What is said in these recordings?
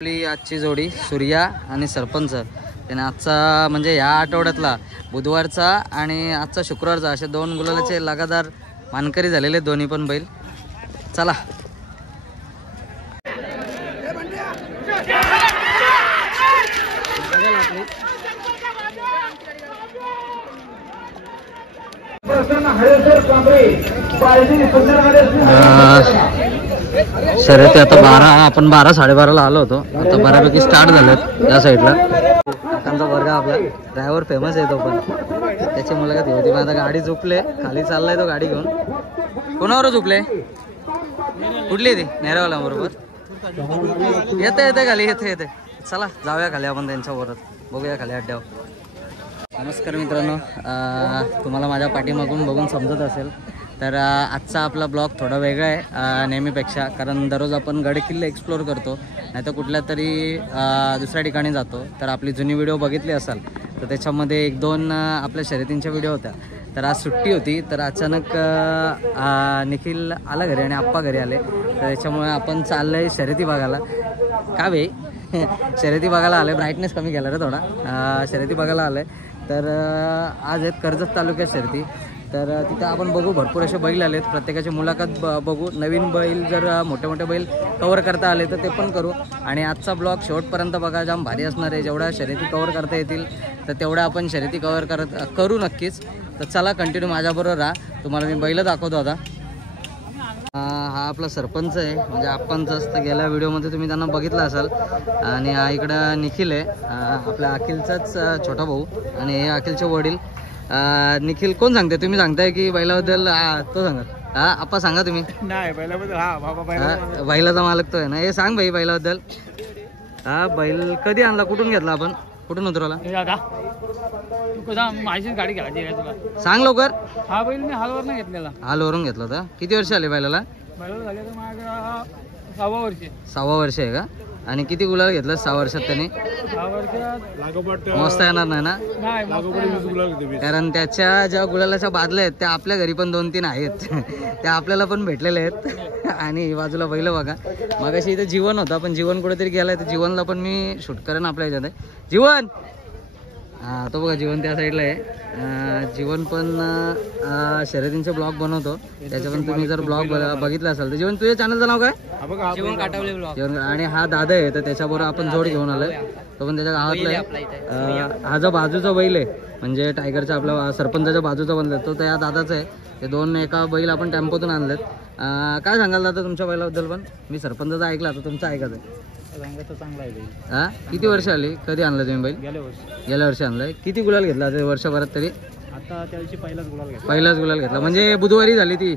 आपली आजची जोडी सूर्या आणि सरपंच त्याने आजचा म्हणजे या आठवड्यातला बुधवारचा आणि आजचा शुक्रवारचा असे दोन गुलालाचे लगातार मानकरी झालेले दोन्ही पण बैल. चला शर्यती आता 12 आपण 12 12:30 आलो होतो. आता बऱ्यापैकी स्टार्ट झालेत या साईडला. काकांचा वर्ग आपला ड्रायव्हर फेमस आहे तो पण त्याची मुलाखत होती. आता गाडी झोपले खाली चाललाय तो गाडी घेऊन. कोणावर झोपले कुठली ती नेरवाला बरोबर येते खाली येते. चला जाऊया खाली आपण त्यांच्याबरोबर बघूया खाली अड्ड्यावर. नमस्कार मित्रांनो, तुम्हाला माझ्या पाठीमागून बघून समजत असेल तर आजचा आपला ब्लॉग थोडा वेगळा आहे नेहमीपेक्षा. कारण दररोज आपण गडकिल्ले एक्सप्लोर करतो नाही तर कुठल्या तरी दुसऱ्या ठिकाणी जातो. तर आपली जुनी व्हिडिओ बघितली असाल तर त्याच्यामध्ये 1-2 आपल्या शर्यतींच्या व्हिडिओ होत्या. तर आज सुट्टी होती तर अचानक निखिल आला घरी आणि आप्पा घरी आले. तर त्याच्यामुळे आपण चाललं आहे शर्यती बघायला. का बे शर्यती बघायला आलं आहे. ब्राईटनेस कमी केला रे थोडा. शर्यती बघायला आलं आहे. तर आज आहेत कर्जत तालुक्यात शर्यती. तर तिथं आपण बघू भरपूर असे बैल आलेत. प्रत्येकाची मुलाखत बघू. नवीन बैल जर मोठे बैल कवर करता आले तर ते पण करू. आणि आजचा ब्लॉग शेवटपर्यंत बघा, जाम भारी असणार आहे. जेवढ्या शर्यती कवर करता येतील तर तेवढ्या आपण शर्यती करू नक्कीच. तर चला कंटिन्यू माझ्याबरोबर राहा. तुम्हाला मी बैल दाखवतो आता. हा आपला सरपंच आहे म्हणजे आपणचाच तर गेल्या व्हिडिओमध्ये तुम्ही त्यांना बघितलं असाल. आणि हा इकडं निखिल आहे आपल्या अखिलचाच छोटा भाऊ आणि हे अखिलचे वडील. निखिल कोण सांगते तुम्ही सांगताय की बैलाबद्दल तो सांगा. हा आप्पा सांगा तुम्ही. नाही बैलाबद्दल बैलाचा मालक तो आहे ना. हे सांग भाई बैलाबद्दल. हा बैल कधी आणला कुठून घेतला आपण कुठून उतरवला माझी गाडी घ्यायची तुला सांग लवकर. हा बैल मी हालवरून घेतलेला. हालवरून घेतला होता. किती वर्ष आले बैलाला? बैल झाले तर माझ्या 6वा वर्ष. 6वा वर्ष आहे का? आणि किती गुलाल घेतलं 6 वर्षात त्याने? 6 वर्षात मस्त येणार नाही ना कारण त्याच्या ज्या गुलालाच्या बादल्या आहेत त्या आपल्या घरी पण 2-3 आहेत त्या आपल्याला पण भेटलेल्या आहेत. आणि बाजूला बैल बघा. मगाशी इथे जीवन होता पण जीवन कुठेतरी गेलाय. तर जीवनला पण मी शूट करेन आपल्या ह्याच्यात. जीवन तो बघा जीवन त्या साईडला आहे. जीवन पण शर्यतींचे ब्लॉग बनवतो. त्याच्या पण तुम्ही जर ब्लॉग बघितला असाल तर जीवन तुझ्या चॅनलचं नाव काय? जीवन काटवले ब्लॉग. आणि हा दादा आहे तर त्याच्याबरोबर आपण जोड घेऊन आलोय. तो पण त्याच्या गावातला आहे. हा जो बाजूचा बैल आहे म्हणजे टायगरच्या आपल्या सरपंचाच्या बाजूचा बनला तो त्या दादाचा आहे. ते 2 एका बैल आपण टेम्पोतून आणलेत. काय सांगाल दादा तुमच्या बैलाबद्दल? पण मी सरपंचाचं ऐकलं आता तुमचं ऐकायचं आहे. चांगला आहे. हा किती वर्ष आली? कधी आणलं तुम्ही बैल? गेल्या वर्षी आणलाय. किती गुलाल घेतला ते वर्षभरात तरी? आता त्याची पहिलाच गुलाल घेतला म्हणजे बुधवारी झाली ती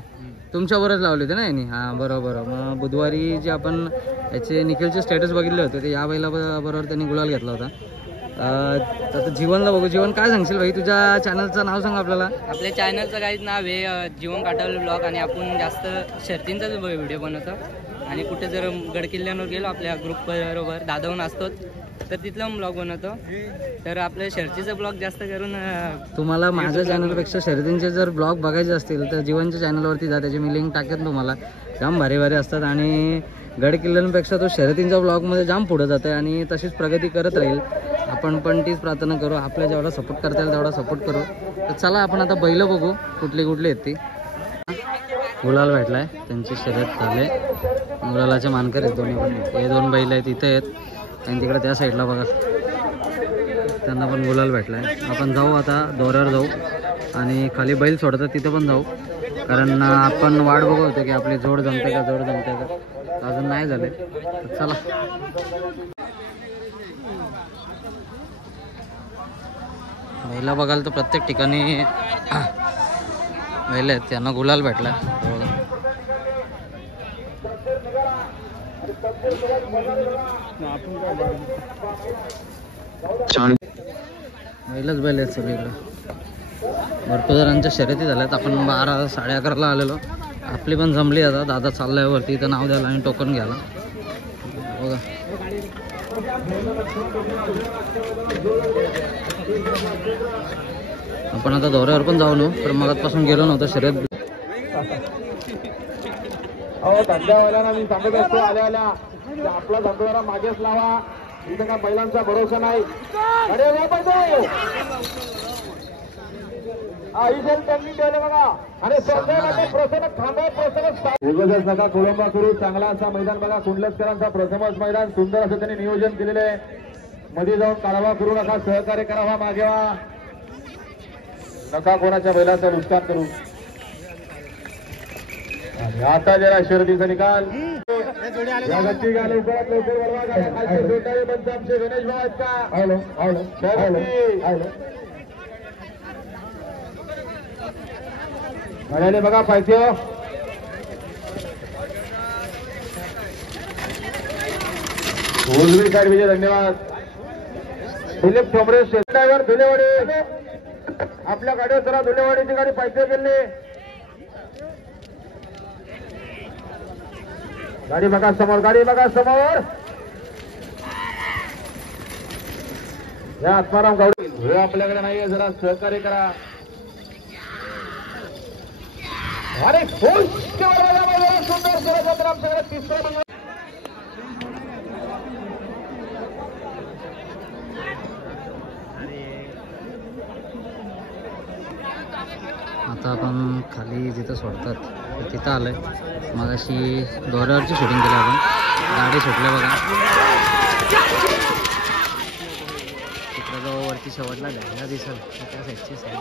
तुमच्यावरच लावली होती ना यांनी. हां बरोबर. मग बुधवारी जे आपण याचे निखिलचे स्टेटस बघितले होते ते या बैला बरोबर त्यांनी गुलाल घेतला होता. आता जीवनला बघू. जीवन काय सांगशील भाई? तुझ्या चॅनलचं नाव सांग आपल्याला. आपल्या चॅनलचं काहीच नाव आहे जीवन काटवले ब्लॉग. आणि आपण जास्त शर्तींचाच व्हिडिओ बनवतो. आणि कुठे जर गडकिल्ल्यांवर गेलो आपल्या ग्रुप बरोबर दादाहून असतोच तर तिथलं ब्लॉग बनवतो. तर आपल्या शर्तीचं ब्लॉग जास्त करून तुम्हाला माझ्या चॅनलपेक्षा शर्यतींचे जर ब्लॉग बघायचे असतील तर जीवनच्या चॅनलवरती जा. त्याची मी लिंक टाकेन तुम्हाला. जाम भारी असतात आणि गडकिल्ल्यांपेक्षा तो शर्यतींच्या ब्लॉगमध्ये जाम पुढे जाते आणि तशीच प्रगती करत राहील. आपण पण तीच प्रार्थना करू. आपल्या जेवढा सपोर्ट करता येईल तेवढा सपोर्ट करू. तर चला आपण आता बैल बघू कुठली आहेत ती. गुलाल भेटलाय त्यांची शर्यत झाले. गुलालाचे मानकर आहेत दोन्ही पण. हे 2 बैल आहेत इथे आहेत आणि तिकडे त्या साईडला बघा त्यांना पण गुलाल भेटलाय. आपण जाऊ आता दौऱ्यावर जाऊ आणि खाली बैल सोडतात तिथे पण जाऊ. कारण आपण वाट बघू होतो की आपली जोड जमते का अजून नाही झाले. चला बैला बघाल तर प्रत्येक ठिकाणी बैल आहेत त्यांना गुलाल भेटलाय. बैलच बैल आहेत सगळीकडे. भरपूर जणांच्या शर्यती झाल्यात. आपण 12 11:30 आलेलो. आपली पण जमली आता. दादा चाललाय वरती इथं नाव द्यायला आणि टोकन घ्यायला बघा. आपण आता दौऱ्यावर पण जाऊ पण मगातपासून गेलो नव्हतं शर्यत. आपला धंदा मागेच लावा, इथं का बैलांचा भरोसा नाही. अरे वा पाहिजे त्यांनी ठेवलं बघा. आणि उगाच नका कोळंबा करू. चांगला असा मैदान बघा, कुंडलसकरांचा प्रथमच मैदान, सुंदर असं त्यांनी नियोजन केलेलं आहे. मध्ये जाऊन काढावा करू नका, सहकार्य करावा, मागे व्हा, नका कोणाच्या बैलाचं नुकसान करू. आणि आता जरा शर्यतीचा निकाल या गती का लवकरात लवकर वळवा. पंच आमचे गणेश भाऊ आहेत का? म्हणाले बघा पाहिजे. उजवी साईड विजय. धन्यवाद. दिलीप ठोंबरे ड्रायव्हर धुलेवाडी. आपल्या गाडीवर जरा धुलेवाडीची गाडी पाहिजे गेली. गाडी बघा समोर, गाडी बघा समोर. या आत्माराम गावडे वेळ आपल्याकडे नाहीये, जरा सहकार्य करा. अरे सुंदर सुंदर तिसरा. आता आपण खाली जिथं सोडतात तिथं आलोय. मग अशी दोऱ्यावरची शूटिंग केली आपण. गाडी सुटल्या बघा. तिकडं जो वरती शेवटला घ्यायला दिसेल त्या साईडची साईड.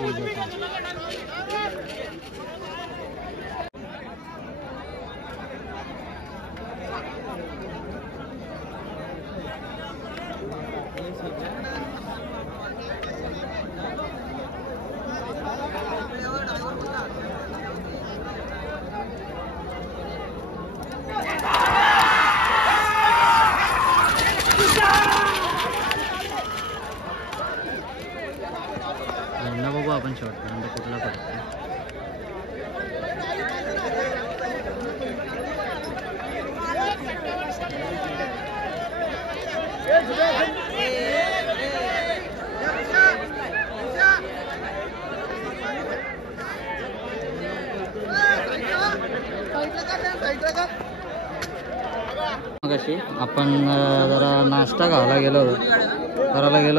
बघू आपण शेवटपर्यंत कुठला पडतो. मगाशी आपण जरा नाश्ता करायला गेलो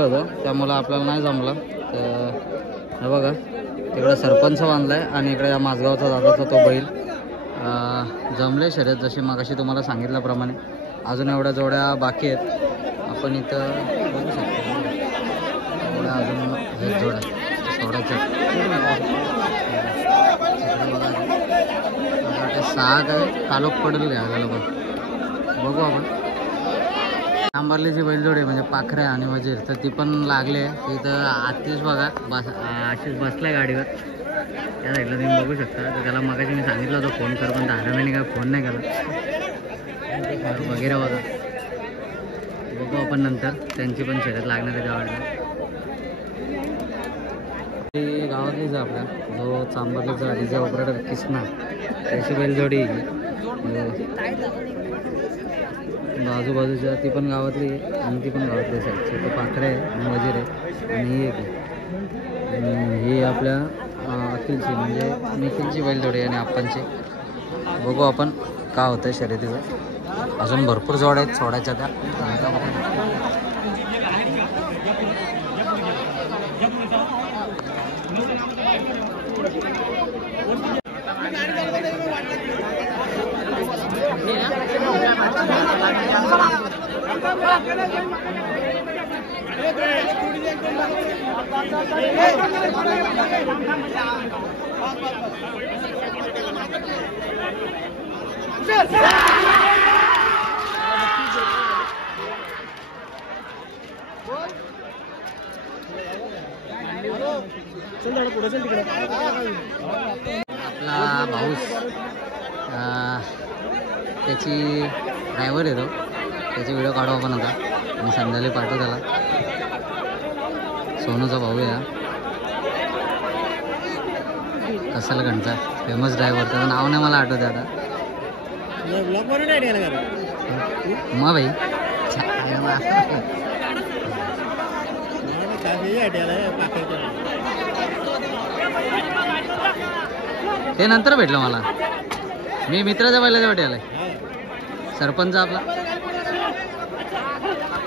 होतो त्यामुळं आपल्याला नाही जमलं. तर हे बघा तिकडं सरपंच बांधलाय आणि इकडे या माझगावचा दादाचा तो बैल. जमले शर्यत जशी मगाशी तुम्हाला सांगितल्याप्रमाणे. अजून एवढ्या जोड्या बाकी आहेत. आपण इथं बघू शकतो एवढ्या अजून एक जोड्या सोडायच्या. 6 काय कालोख पडेल घ्यायला बघू आपण. आंबरलीची बैलजोडी म्हणजे पाखऱ्या आणि वजीर तर ती पण लागले. इथं आतिश बघा आशिष बसलाय गाडीवर त्या साईडला तुम्ही बघू शकता. तर त्याला मगाशी मी सांगितलं होतं फोन कर, पण दादाने काय फोन नाही केला वगैरे बघा. बघू आपण नंतर त्यांची पण शर्यत लागणार आहे त्यावेळेला. गावातलीच आपल्या जो चांबरलीचा डीजे ऑपरेटर किसना त्याची बैलजोडी आजूबाजूच्या ती पण गावातली आणि ती पण गावातली साईडची. ते पाखरे आहे आणि वजीर आहे आणि ही एक आहे. ही आपल्या अखिलची म्हणजे निखिलची बैलजोडी आणि आप्पांची. बघू आपण का होतं आहे शर्यतीचं. अजून भरपूर जोड आहेत सोडायच्या त्या. आपला भाऊस त्याची ड्रायव्हर येतो, त्याचे व्हिडिओ काढू आपण आता आणि संध्याकाळी पाठवू त्याला. सोनूचा भाऊ आहे कसाला घंटा फेमस ड्रायव्हर. त्याचं नाव नाही मला आठवते आता. मग भाई ते नंतर भेटलं मला. मी मित्राच्या बैलाच्या वाटी आलाय. सरपंच आपला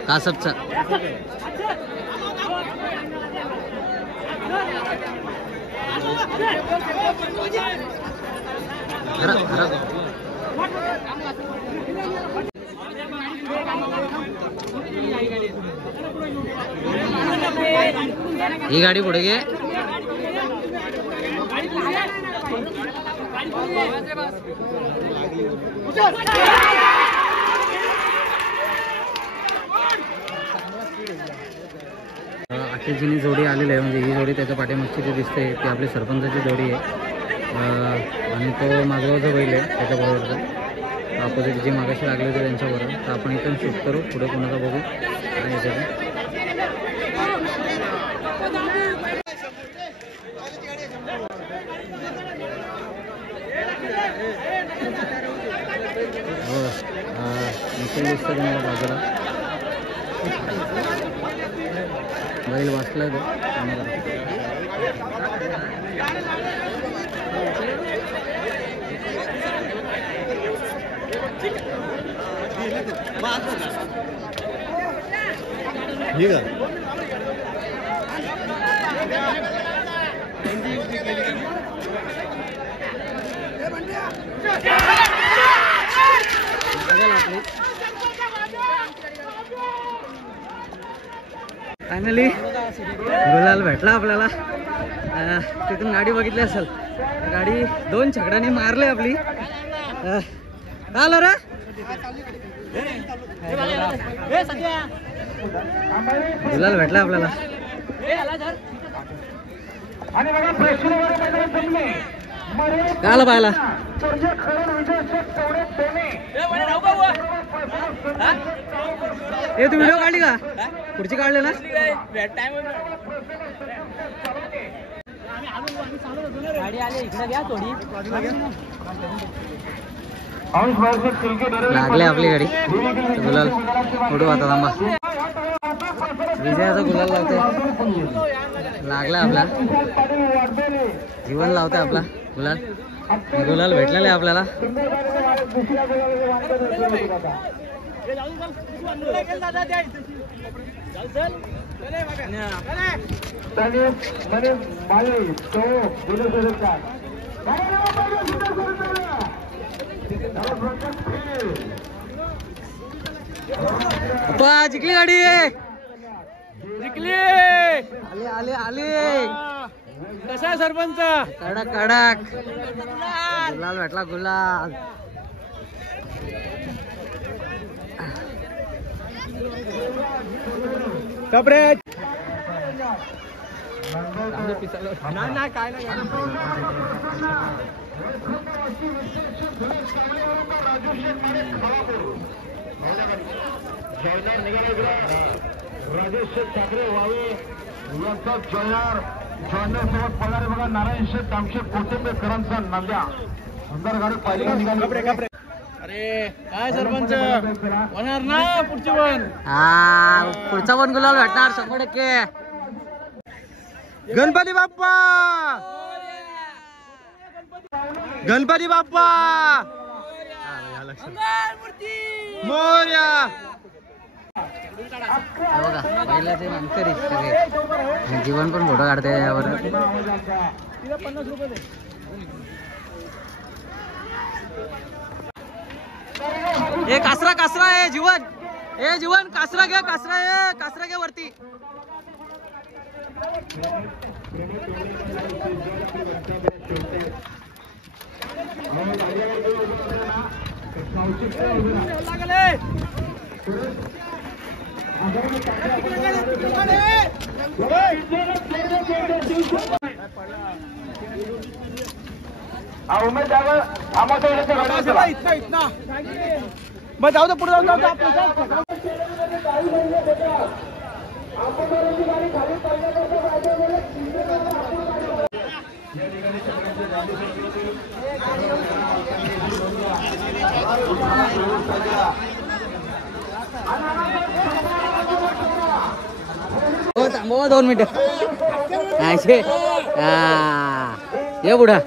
कासपचा. ही गाडी पुढे घे. अखेरची जोडी आलेली आहे, म्हणजे ही जोडी त्याच्या पाठीमागची जी दिसते ती आपली सरपंचाची जोडी आहे. आणि तो मागवचा बैल आहे त्याच्याबरोबरचा. अपोजिट जी मागाशी लागले होते त्यांच्याबरोबर. तर आपण इथून शूट करू, पुढे कोणाचा बघू आणि याच्यात निखिल दिसतं तुम्हाला बाजूला. बैल बसलाय तो. फायनली गुलाल भेटला आपल्याला. तिथून गाडी बघितली असेल, गाडी 2 छकड्यांनी मारले आपली. आलो रे. गुलाल भेटला आपल्याला. काय पाहायला हे तू व्हिडिओ काढली का? पुढची काढले ना. गाडी आली इकडे घ्या थोडी. लागले आपली गाडी. गुलाल फोटो आता थांबा. विजयाचा गुलाल लावते. लागला आपला जीवन लावते आपला गुलाल. गुलाल भेटलेला आहे आपल्याला. जिंकली गाडी. जिंकली. आले आले आले. कसा आहे सरपंच? कडक कडक. गुलाल भेटला गुलाल. कपडे नाही काय नाही. राजेश ठाकरे वावे यांचा जॉयनर. जॉयनरसोबत पळणारे बघा नारायण शेठ कामशेठ कोथिंबेकरांचा नव्या सुंदर गाडी पाहिली निघाली. अरे काय सरपंच होणार ना पुढची वन. पुढचा पण गुलाल भेटणार 100%. गणपती बाप्पा. गणपती बाप्पा मोरया. बघा बैलाचे अंतरी सगळे. जीवन पण फोटो काढते यावर. ए कासरा कासरा आहे जीवन. ए जीवन कासरा घ्या. कासरा आहे. कासरा घ्या वरती. मग जाऊ दे पुढे जाऊ. हो थांबवा 2 मिनिटं. ये पुढं.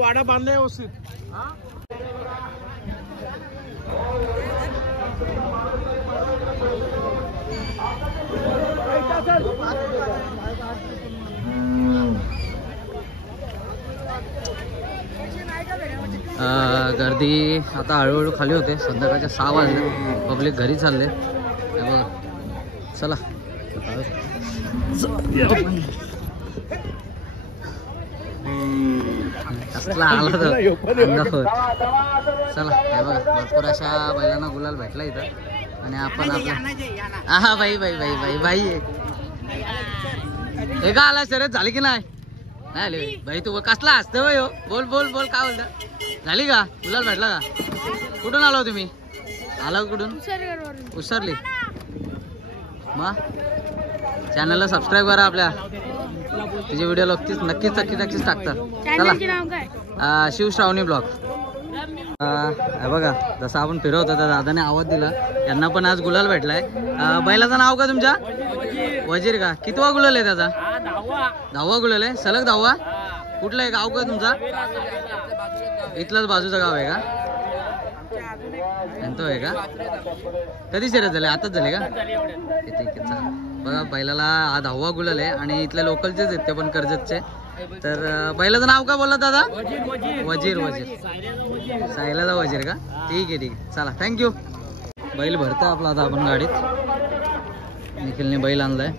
वाडा बांधलाय व्यवस्थित. गर्दी आता हळूहळू खाली होते. संध्याकाळच्या 6 वाजले. पब्लिक घरी चालले. हे बघा, चला कसला आला तर अंगावर. चला हे बघा, भरपूर अशा बैलांना गुलाल भेटला इथं. आणि आपण आपल्या हा बाई बाई बाई बाई बाई हे का आला शर्यत झाली की नाही? नाही आले बाई. तू कसला असतं बाई हो? बोल बोल बोल, काय बोलता? झाली का? गुलाल भेटला का? कुठून आलो तुम्ही? आला कुठून? उसरली. मग चॅनलला सबस्क्राईब करा आपल्या. तुझे व्हिडिओ नक्कीच नक्कीच नक्कीच नक्कीच टाकतात. शिव श्रावणी ब्लॉग. बघा, जसं आपण फिरवतो त्या दादाने आवाज दिला. यांना पण आज गुलाल भेटलाय. बैलाचं नाव का तुमच्या? वजीर का? कितवा गुलाल आहे त्याचा? 10वा गुलाल आहे. सलग 10वा. कुठलं आहे गाव? का तुमचा इथलंच बाजूचं गाव आहे का? तो आहे का? कधी शर्यत झाली? आताच झाली का? ठीक आहे, चला. बघा, बैलाला हा 10वा गुलाल आहे आणि इथल्या लोकलचेच आहेत ते पण, कर्जतचे. तर बैलाचं नाव का बोलला दादा? वजीर. वजीर सायलाचा वजीर का? ठीक आहे ठीक आहे, चला थँक्यू. बैल भरतं आपला आता आपण गाडीत. निखिलने बैल आणलाय.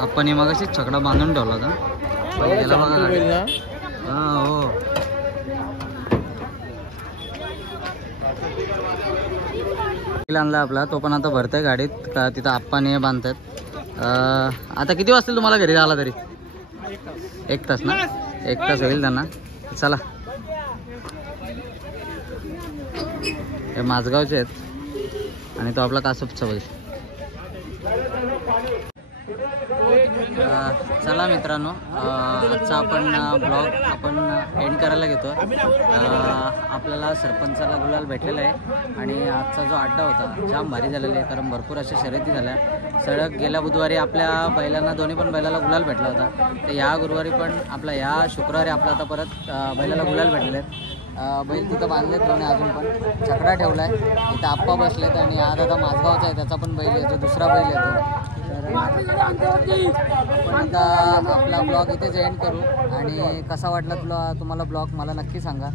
आपण मगाशीच छकडा बांधून ठेवला होता. बैलाला बघा गाडीत. हा हो. बैल आणला आपला, तो पण आता भरतोय गाडीत. का तिथं आप्पाने बांधतात. आता किती वाजतील तुम्हाला घरी जायला तरी? 1 तास ना? 1 तास होईल त्यांना. चला, हे माझगावचे आहेत आणि तो आपला कासपचा बैल. चला मित्रांनो, आजचा आपण ब्लॉग आपण एंड करायला घेतो. आपल्याला सरपंचाला गुलाल भेटलेला आहे आणि आजचा जो अड्डा होता जाम भारी झालेला आहे. कारण भरपूर अशा शर्यती झाल्या. सलग गेल्या बुधवारी आपल्या बैलांना, दोन्ही पण बैलाला गुलाल भेटला होता. तर या गुरुवारी पण आपला, या शुक्रवारी आपला आता परत बैलाला गुलाल भेटलेले आहेत. बैल तिथं बांधलेत दोन्ही. अजून पण छकडा ठेवला आहे. इथं आप्पा बसलेत आणि आज आता माझगावचा आहे, त्याचा पण बैल आहे, जो दुसरा बैल आहे. आपण आता आपला ब्लॉग इथेच एंड करू. आणि कसा वाटला तुम्हाला ब्लॉग मला नक्की सांगा.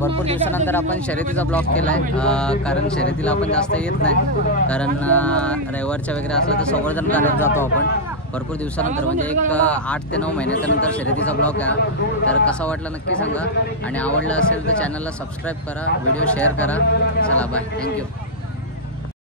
भरपूर दिवसानंतर आपण शर्यतीचा ब्लॉग केला आहे. कारण शर्यतीला आपण जास्त येत नाही. कारण रविवारच्या वगैरे असलं तर संवर्धन कार्यात जातो आपण. भरपूर दिवसानंतर म्हणजे एक 8 ते 9 महिन्याच्या नंतर शर्यतीचा ब्लॉग आहे. तर कसा वाटला नक्की सांगा. आणि आवडला असेल तर चॅनलला सबस्क्राईब करा, व्हिडिओ शेअर करा. चला बाय, थँक्यू.